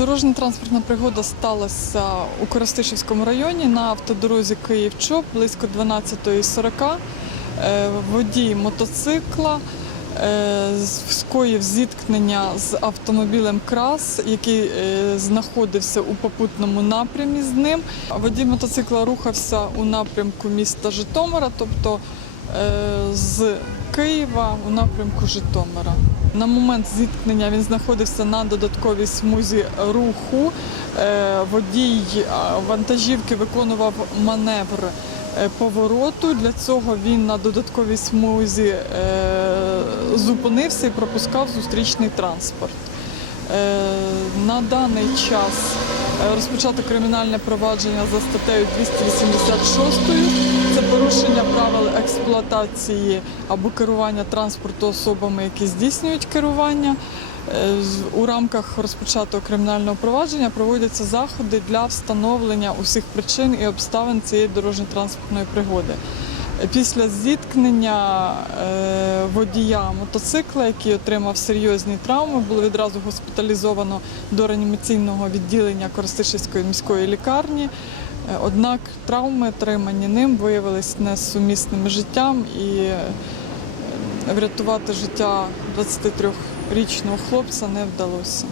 Дорожньо-транспортна пригода сталася у Коростишівському районі на автодорозі Київ-Чоп близько 12.40. Е, Водій мотоцикла е, скоїв зіткнення з автомобілем Крас, який е, знаходився у попутному напрямі з ним. Водій мотоцикла рухався у напрямку міста Житомира, тобто з Києва у напрямку Житомира. На момент зіткнення він знаходився на додатковій смузі руху. Е, Водій е, вантажівки виконував маневр е, повороту. Для цього він на додатковій смузі зупинився і пропускав зустрічний транспорт. На даний час розпочато кримінальне провадження за статтею 286. Це порушення правил експлуатації або керування транспорту особами, які здійснюють керування. Е, У рамках розпочатого кримінального провадження проводяться заходи для встановлення усіх причин і обставин цієї дорожньо-транспортної пригоди. Після зіткнення е, водія мотоцикла, який отримав серйозні травми, було відразу госпіталізовано до реанімаційного відділення Коростишівської міської лікарні. Е, Однак травми, отримані ним, виявилися несумісними життям і е, врятувати життя 23-річного хлопця не вдалося.